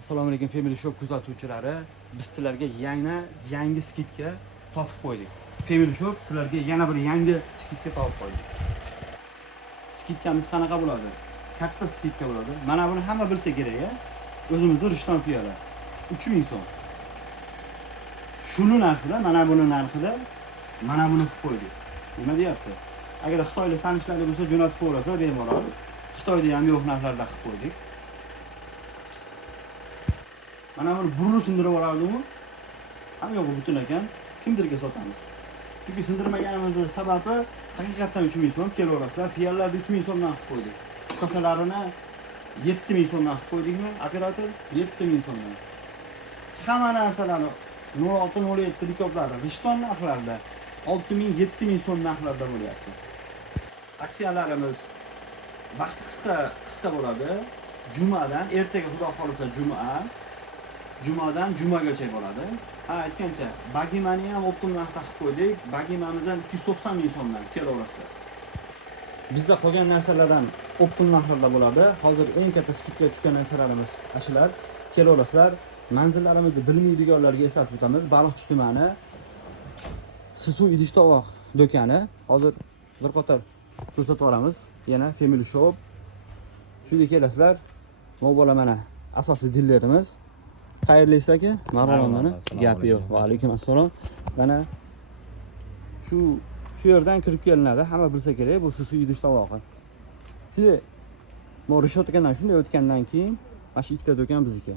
Assalomu alaykum Family Shop kuzatuvchilari. Biz sizlarga yangi skidka topib qo'ydik. Family Shop sizlarga yana bir yangi skidka topib qo'ydik. Skidkamiz qanaqa bo'ladi? Katta skidka bo'ladi. Mana buni hamma bilsa kerak-a. O'zimizning Rishton piyola 3000 so'm. Shuni narxida, mana buni narxida mana buni qilib qo'ydik. Nima deyapti? Agar Xitoylik tanishlaringiz bo'lsa, jo'natib qo'yasiz bemalol. Xitoyda ham yo'q narxlarda qilib qo'ydik. Mana buni burni sindirib oladimi? Ham yo'q butun ekan. Kimdirga sotamiz. Chunki sindirmaganimizning sababi haqiqatan 3000 so'm kelaverasizlar. Piyolarni 3000 so'mdan qilib qo'ydik. Kosalarini 7000 so'mdan qilib qo'ydikmi? Operator 7000 so'mdan. Hamma narsalarni 0607 rikoblari Rishton narxlarida 6000-7000 so'm narxlarda bo'lyapti. Aksiyalarimiz vaqti qisqa bo'ladi. Jumadan ertaga xudo xolisa jumadan jumagacha bo'ladi. Ha, aytgancha, bagimani ham optim narxda qilib qo'ydik. Bagimamiz ham 290 ming so'mdan kelaverasizlar. Bizda qolgan narsalardan optim narxlarda bo'ladi. Hozir eng katta skidga tushgan narsalarimiz ashular kelaverasizlar. Manzillarimizni bilmaydiganlarga eslatib o'tamiz. Baliqchi tumani Sisuv idish-tovoq do'koni. Hozir bir qator ko'rsatib olamiz. Yana Family Shop. Shunga kelasizlar. Mo'bola mana asosiy dillerimiz. Xayrlisi aka, Marg'ilondan gap yo'q. Va alaykum assalom. Mana shu yerdan kirib kelinadi. Hamma bilsa kerak, bu Sisuv idish-tovog'i. Shunday Rishtondan shunday o'tgandan keyin mana shu ikkita do'kon bizniki.